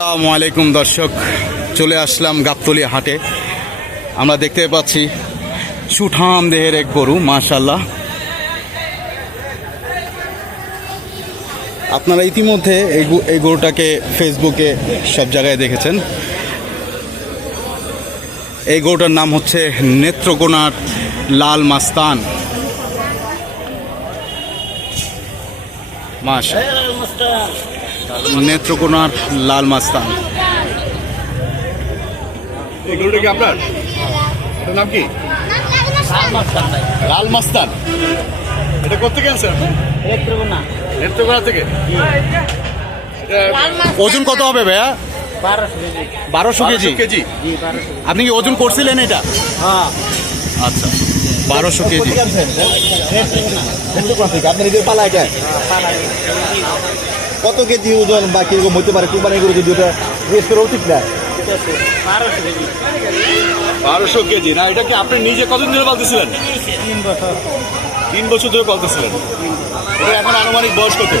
আসসালামু আলাইকুম দর্শক, চলে আসলাম গাবতলী হাটে। আমরা দেখতে পাচ্ছি সুঠাম দেহের এক গরু, মাশাআল্লাহ। আপনারা ইতিমধ্যে এই গরুটাকে ফেসবুকে সব জায়গায় দেখেছেন। এই গরুটার নাম হচ্ছে নেত্রকোনার লাল মাস্তান। নেত্রকোনার লাল মাস্তান। এই গরুটা কি আপনার? এটার নাম কি? লাল মাস্তান। এটা কোত্থেকে আনছেন? নেত্রকোনা থেকে। ওজন কত হবে ভাইয়া? 1200 কেজি। আপনি কি ওজন করছিলেন এটা? আচ্ছা, 1200 কেজি। আপনার নিজের পালা এটা কত কেজি ওজন বা কিরকম হতে পারে? কুরবানি গরু যদি ওটা রেস্ট করা উচিত না। 1200 কেজি না? এটা কি আপনি নিজে কতদিন ধরে পালতেছিলেন? 3 বছর ধরে পালতেছিলেন। এটা এখন আনুমানিক বয়স কত?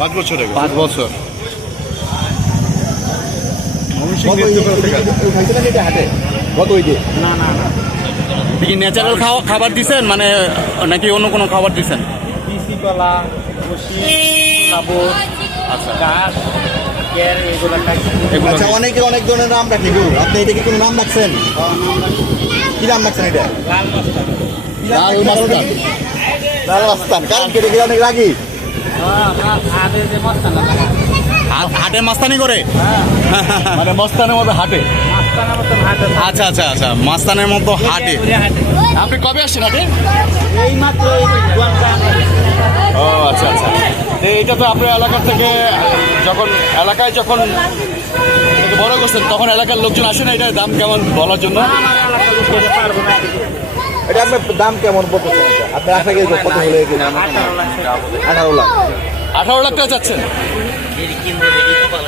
5 বছর। 5 বছর। কত ওই যে কি ন্যাচারাল খাবার দিছেন, মানে নাকি অন্য কোনো খাবার দিছেন? আচ্ছা, অনেকে অনেক ধরনের নাম রাখে গরু। আপনি এটা কি কোনো নাম রাখছেন? কি নাম রাখছেন এটা? লাল মাস্তান। লাল মাস্তান কারণ কেটে গেলে অনেক রাগি। হাটে মাস্তানি করে? মানে মস্তানের মতো হাটে। আচ্ছা আচ্ছা আচ্ছা, মাস্তানের মতো হাটে। আপনি কবে আসছেন হাটে? এই মাত্র ও আচ্ছা আচ্ছা। তো এটা তো আপনার এলাকা থেকে যখন এটাকে বড় করছেন তখন এলাকার লোকজন আসে না এটার দাম কেমন বলার জন্য? এটা আপনার দাম কেমন বলতেছেন? আপনার আশা গেছে কত হলে? 18 লাখ। 18 লাখ টাকা চাচ্ছেন?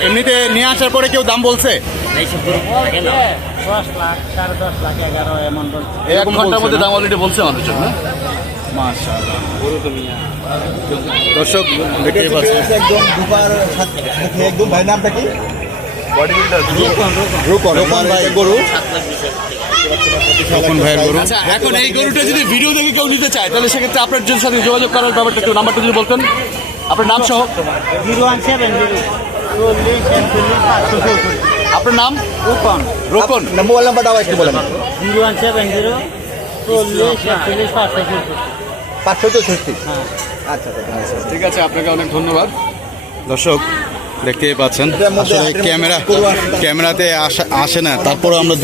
এমনিতে নিয়ে আসার পরে কেউ দাম বলছে? 10 লাখ, 10.5 লাখ, 11 এমন বলছে। এক ঘন্টার মধ্যে দাম অলরেডি বলছে মানুষজন না? মাশাআল্লাহ। দর্শক দেখতে পাচ্ছেন একদম দুবার একদম ভাই নামটা কি? রোকন ভাই গরু। রোকন ভাইয়ের গরু। আচ্ছা, এখন এই গরুটা যদি ভিডিও দেখে কেউ নিতে চায় তাহলে সেক্ষেত্রে আপনার জন্য সাথে যোগাযোগ করার ব্যাপারটা একটু নাম্বারটা যদি বলতেন, আপনার নাম সহ। 0170 40 41 564। আপনার নাম? রোকন। মোবাইল নাম্বারটাও একটু বলেন। 0170 40 41 564। 564। হ্যাঁ। আচ্ছা আচ্ছা। ঠিক আছে, আপনাকে অনেক ধন্যবাদ। দর্শক দেখতেই পাচ্ছেন, আসলে ক্যামেরাতে আসে না, তারপরে আমরা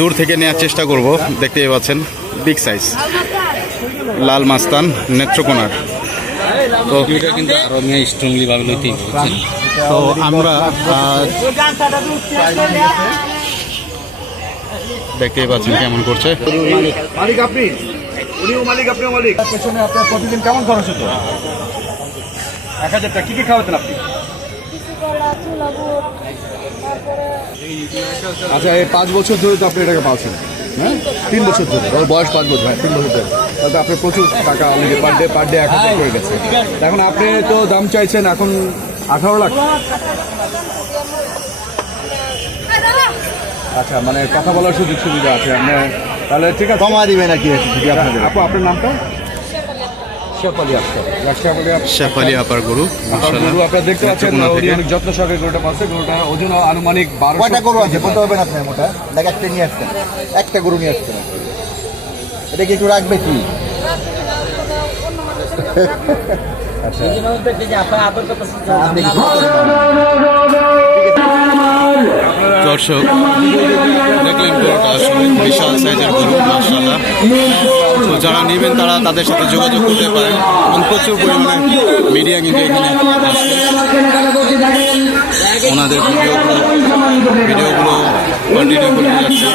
দূর থেকে নেওয়ার চেষ্টা করব। দেখতেই পাচ্ছেন বিগ সাইজ লাল মাস্তান নেত্রকোনার। তো এটা কিন্তু আরো স্ট্রংলি ভাবে লইতে তো আমরা দেখতেই পাচ্ছেন কেমন করছে। মালিক আপনি, উনিও মালিক, আপনিও মালিক। পেছনে আপনার প্রতিদিন কেমন খরচ হতো? 1000 টাকা। কি কি খাওয়াতেন আপনি? আচ্ছা, এই 5 বছর ধরে তো আপনি এটাকে পাচ্ছেন, হ্যাঁ? 3 বছর ধরে, ওর বয়স 5 বছর, হ্যাঁ 3 বছর ধরে। তাহলে আপনার প্রচুর টাকা অলরেডি পার ডে 1000 করে গেছে। এখন আপনি তো দাম চাইছেন এখন 18 লাখ। আচ্ছা, মানে কথা বলার সুযোগ সুবিধা আছে আপনার, তাহলে ঠিক আছে। কমা দিবেন নাকি আপনাদের? আপু, আপনার নামটা? শেফালি আপার গরু। গরু আপনারা দেখতে পাচ্ছেন, উনি অনেক যত্ন সহকারে গরুটা পাচ্ছে। গরুটা ওজন আনুমানিক 1200। কয়টা গরু আছে বলতে হবে না আপনার? মোটা দেখ একটা নিয়ে আসছেন, একটা গরু নিয়ে আসছেন। এটা কি একটু রাখবে কি? দর্শক দেখলেন গরুটা আসলে বিশাল সাইজের গরু, মাশাআল্লাহ। তো যারা নেবেন তারা তাদের সাথে যোগাযোগ করতে পারেন, এবং প্রচুর পরিমাণে মিডিয়া কিন্তু এখানে আসছে। ওনাদের ভিডিওগুলো কন্টিনিউ করে যাচ্ছে।